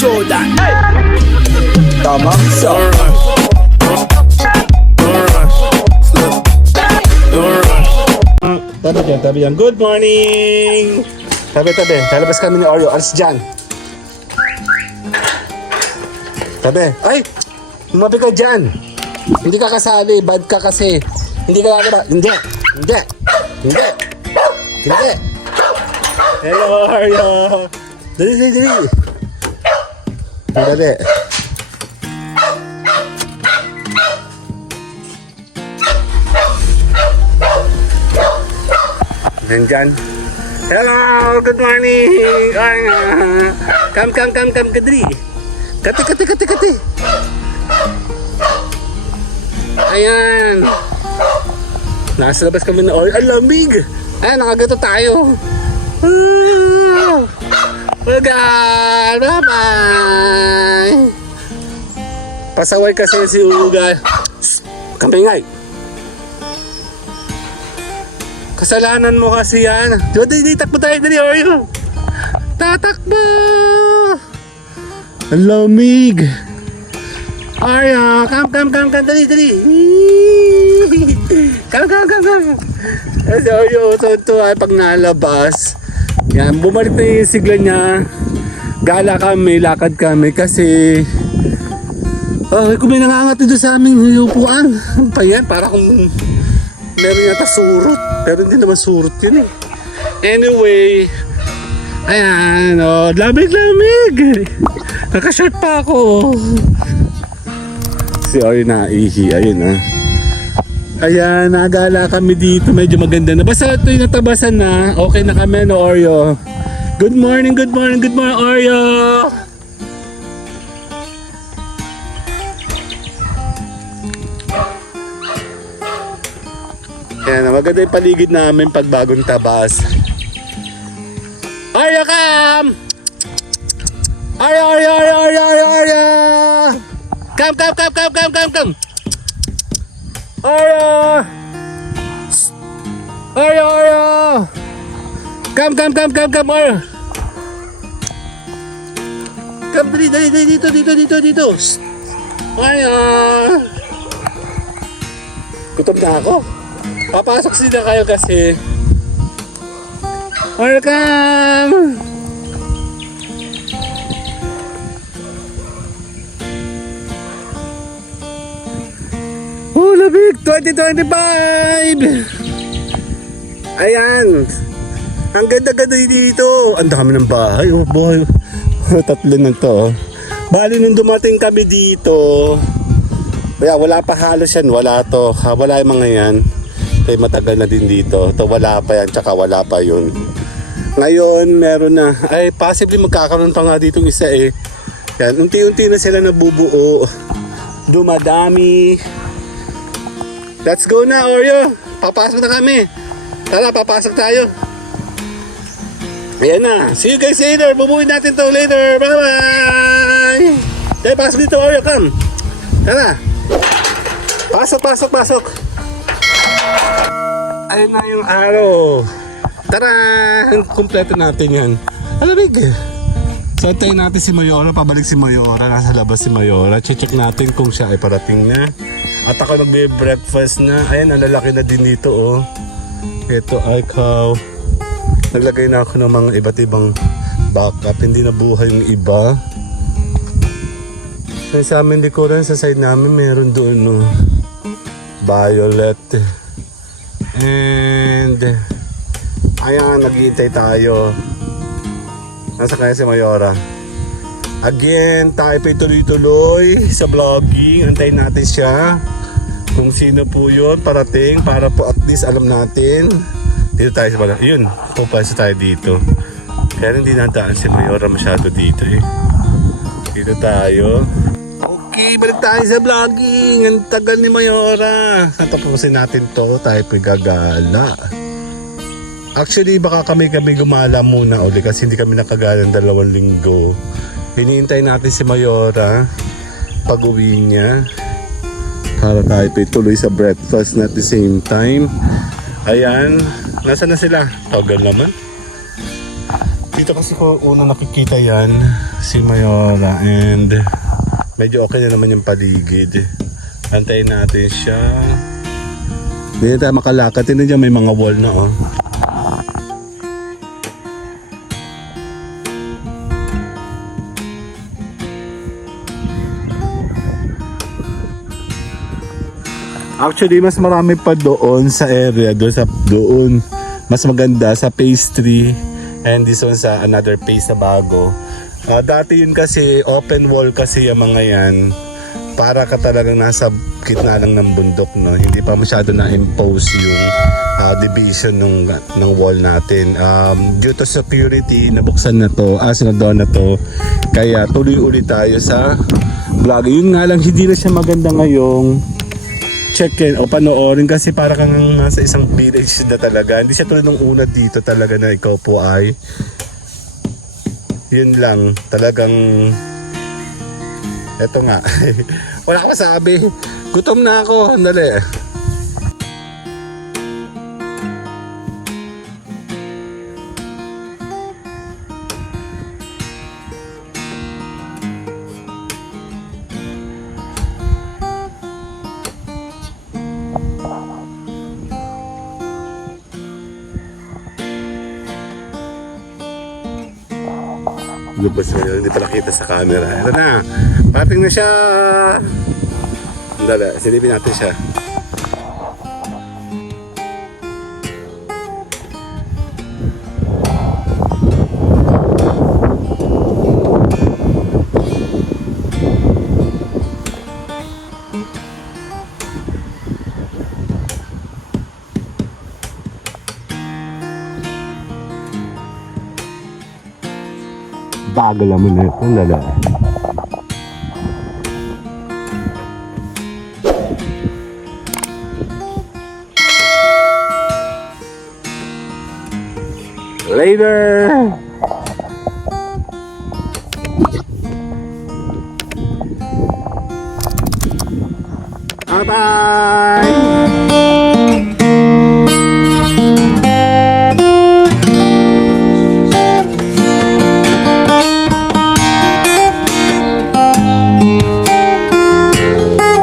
Jordan. Tamang sa Tabi dyan. Good morning! Tabi. Lalabas kami ni Oreo. Alis dyan. Tabi. Ay! Lumabi ka dyan. Hindi ka kasali. Bad ka kasi. Hindi ka lalabas. Hindi. Hello, Oreo. Dali. Dali. Nandyan. Hello, good morning. Ay, come, kadri. Kati. Ayan. Nasa labas kami na oil. Ang lamig. Ayan, nakagato tayo. Ugal, bye-bye. Pasaway kasi si Ugal. Kamingay. Kasalanan mo kasi yan. Dali, takbo tayo, dali, Oreo. Tatakbo! Ang lamig. Oreo, come, dali. Come. Si Oreo, tuwa pag nalabas. Yan, bumalik na yung sigla niya. Gala kami, lakad kami kasi kung may nangangatid doon sa aming upuan. Ano pa yan? Para kung meron yata surot. Pero hindi naman surot yun eh. Anyway, ayan, lamig. Nakashort pa ako. Si Oreo naihi, ayun Ayan, nagala kami dito. Medyo maganda na. Basta ito'y natabasan na. Okay na kami, no, Oreo. Good morning, Oreo. Ayan, maganda yung paligid namin pag bagong tabas. Oreo, come! Oreo! Come! Oreo! Come, Oreo! Come, dali, dito. Oreo! Gutom na ako. Papasok sila kayo kasi. Oreo, come! Oh, labig! 2025! Ayan! Ang ganda-ganda dito! Ang dami ng bahay. Oh, boy! Tatlo na to. Bali, nung dumating kami dito, wala pa halos yan. Wala to. Wala yung mga yan. Kaya matagal na din dito. To wala pa yan, tsaka wala pa yun. Ngayon, meron na. Ay, possibly magkakaroon pa nga ditong isa eh. Yan, unti-unti na sila nabubuo. Dumadami. Let's go na, Oreo. Papasok na kami. Tara, papasok tayo. Ayan na. See you guys later. Bubuhin natin to later. Bye-bye. Dahil pasok dito, Oreo. Come. Tara. Pasok. Ayun na yung araw. Tara. Kumpleto natin yan. Alamig. So, tayo natin si Mayora. Pabalik si Mayora. Nasa labas si Mayora. Check natin kung siya ay parating na. At ako nagbe-breakfast na. Ayan, nalalaki na din dito, oh. Ito ay cow. Naglagay na ako ng mga iba't ibang backup. Hindi na buhay yung iba. Sa amin likuran, sa side namin, meron doon, no. Violet. And ayan, naghihintay tayo. Nasa kaya si Mayora. Again, tayo pa tuloy-tuloy sa vlogging. Antayin natin siya. Kung sino po yun, parating. Para po at least alam natin. Dito tayo sa vlog. Yun, pupasa tayo dito. Kaya hindi nadaan si Mayora masyado dito eh. Dito tayo. Okay, balik tayo sa vlogging. Ang tagal ni Mayora. Natapusin natin to. Tayo po gagala. Actually, baka kami gumala muna uli kasi hindi kami nakagala ng 2 linggo. Hinihintay natin si Mayora pag-uwi niya para tayo tuloy sa breakfast na at the same time. Ayan, nasa na sila? Tagal naman. Dito kasi ko una nakikita yan, si Mayora, and medyo okay na naman yung paligid. Antayin natin siya. Hindi tayo makalakad. Tignan dyan, may mga wall na oh. Actually, mas marami pa doon sa area, doon. Mas maganda sa phase 3 and this one sa another phase na bago. Dati yun kasi, open wall kasi yung mga yan. Para ka talagang nasa gitna lang ng bundok, no? Hindi pa masyado na-impose yung division ng wall natin. Due to security, nabuksan na to, sinagawa na to. Kaya tuloy ulit tayo sa vlog. Yun nga lang, hindi na siya maganda ngayong check-in o panoorin kasi para kang nasa isang village na talaga. Hindi siya tulad ng una dito talaga na ikaw po ay yun lang, talagang eto nga. Wala ka masabi. Gutom na ako. Dali. Lubos na yun, hindi pala kita sa camera. Ito na, parating na siya. Dala, silipin natin siya. Bago lang mo na ito, lala. Later! Bye-bye!